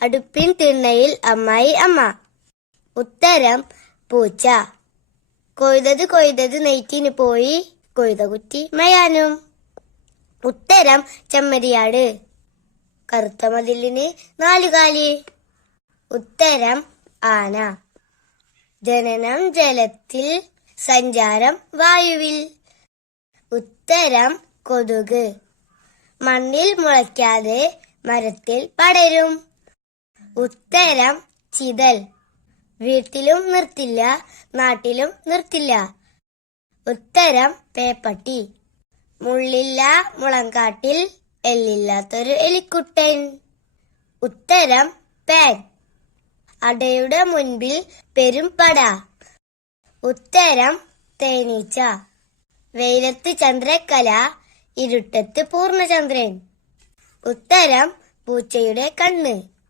അടുപ്പിൻ തിണ്ണയിൽ അമ്മായി അമ്മ. ഉത്തരം പൂച്ച. കൊയ്തത് നെയ്റ്റിന് പോയി, കൊയ്ത കുറ്റി മയാനും. ഉത്തരം ചെമ്മരിയാട്. കറുത്ത മതിലിന് 4 കാല്. ഉത്തരം ആന. ജനനം ജലത്തിൽ, സഞ്ചാരം വായുവിൽ. ഉത്തരം കൊതുക്. മണ്ണിൽ മുളയ്ക്കാതെ മരത്തിൽ പടരും. ഉത്തരം ചിതൽ. വീട്ടിലും നിർത്തില്ല, നാട്ടിലും നിർത്തില്ല. ഉത്തരം പേപ്പട്ടി. മുള്ളില്ല മുളങ്കാട്ടിൽ, എല്ലില്ലാത്തൊരു എലിക്കുട്ടൻ. ഉത്തരം പാൻ. അടയുടെ മുൻപിൽ പെരുംപട. ഉത്തരം തേനീച്ച. വെയിലത്ത് ചന്ദ്രക്കല, ഇരുട്ടത്ത് പൂർണ്ണചന്ദ്രൻ. ഉത്തരം പൂച്ചയുടെ കണ്ണ്.